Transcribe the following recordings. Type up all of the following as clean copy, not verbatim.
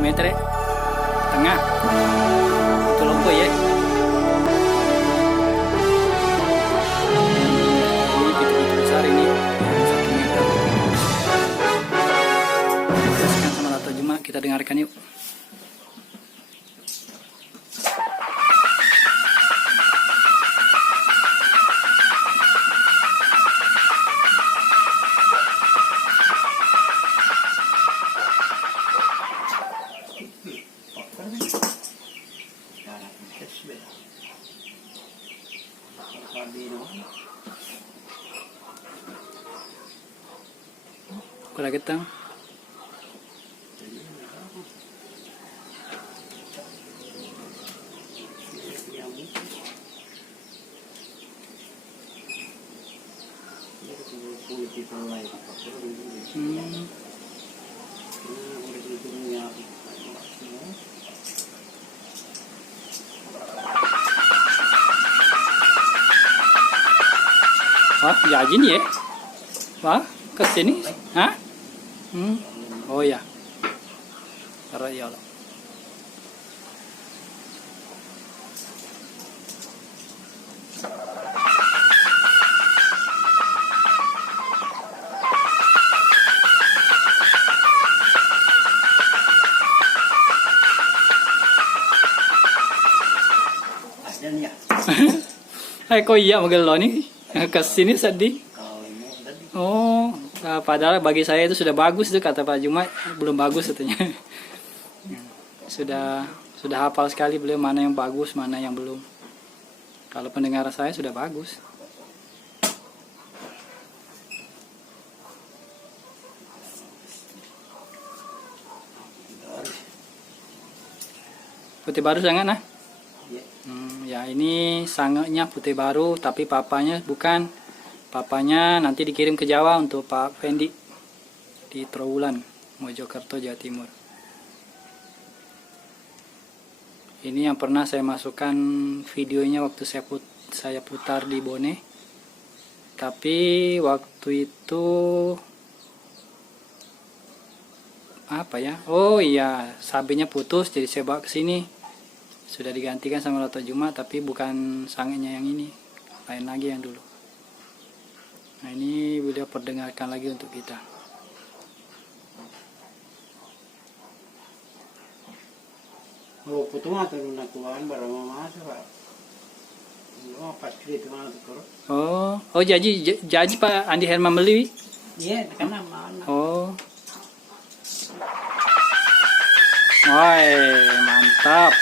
meter ya. Tengah. Itu lompo ya. Ini pintu besar ini 1 meter. Kasihkan sama Lato Juma, kita dengarkan yuk. Kurang ketang. Wah, jadi nih ya? Wah, ke sini? Hah? Oh ya. Karena ya Allah. Hai, kok iya magalo nih? Kesini sedih. Oh, padahal bagi saya itu sudah bagus tuh, kata Pak Juma. Belum bagus katanya. Sudah hafal sekali beliau mana yang bagus, mana yang belum. Kalau pendengar saya sudah bagus. Putih baru sangat nah. Ya ini sangenya putih baru, tapi papanya bukan. Papanya nanti dikirim ke Jawa untuk Pak Fendi di Trowulan, Mojokerto, Jawa Timur. Ini yang pernah saya masukkan videonya waktu saya putar di Bone. Tapi waktu itu apa ya? Oh iya, sabenya putus, jadi saya bawa ke sini. Sudah digantikan sama Lato Juma, tapi bukan sangenya yang ini, lain lagi yang dulu. Nah ini beliau perdengarkan lagi untuk kita. Oh, putung atau nakuan barang mama Pak. Oh, pas itu mana tuh? Oh jadi Pak Andi Herman beli? Iya, karena mana? Oh. Woi, mantap.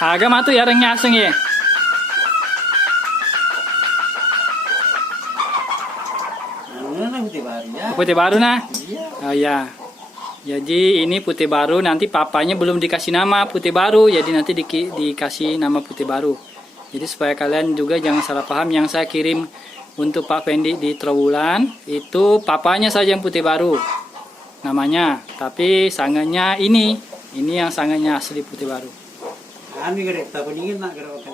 Agak matu ya rengnya aseng ya. Putih baru ya. Putih baru nah. Iya. Oh ya. Jadi ini putih baru, nanti papanya belum dikasih nama putih baru, jadi nanti dikasih nama putih baru. Jadi supaya kalian juga jangan salah paham, yang saya kirim untuk Pak Fendi di Trowulan itu papanya saja yang putih baru namanya, tapi sangannya ini yang sangannya asli putih baru. Kami kereta peningin nak kereta